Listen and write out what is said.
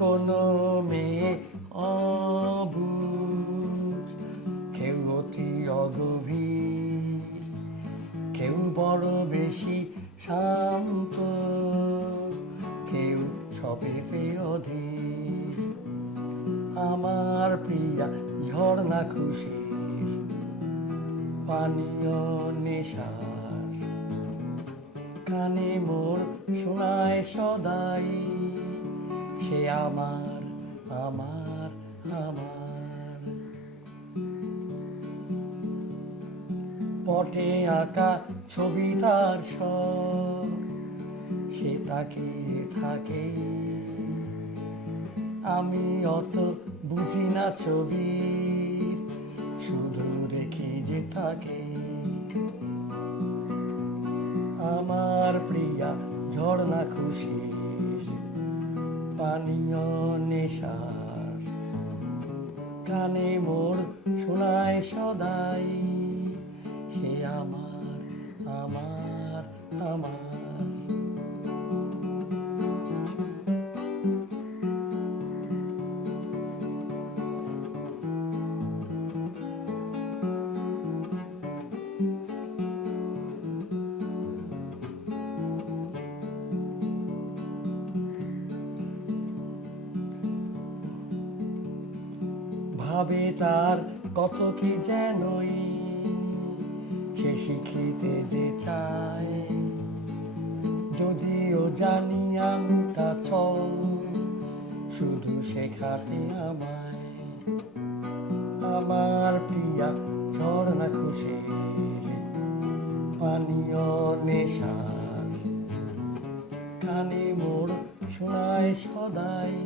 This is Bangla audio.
কোনো মেয়ে অবুঝ, কেউ অতি অগভীর, কেউ বড় বেশি শান্ত, কেউ সবেতে অধীর। আমার প্রিয়া ঝর্ণা খুশির পানীয় নেশার, কানে মোর শোনায় সদাই, সে আমার আমার আমার। পটে আঁকা ছবি তার সব, সে তাকিয়ে থাকে, আমি অত বুঝি না ছবির, শুধু দেখি যে থাকে। আমার প্রিয়া ঝর্ণা খুশির পানীয় নেশার, কানে মোর শোনায় সদাই, সে আমার আমার আমার। ভাবে তার কত কি যেনই, সে শিখিতে যে চায়, যদিও জানি আমি তা ছল, শুধু শেখাতে আমায়। আমার প্রিয়া ঝর্ণা খুশির পানীয় নেশার, কানে মোর শোনায় সদাই,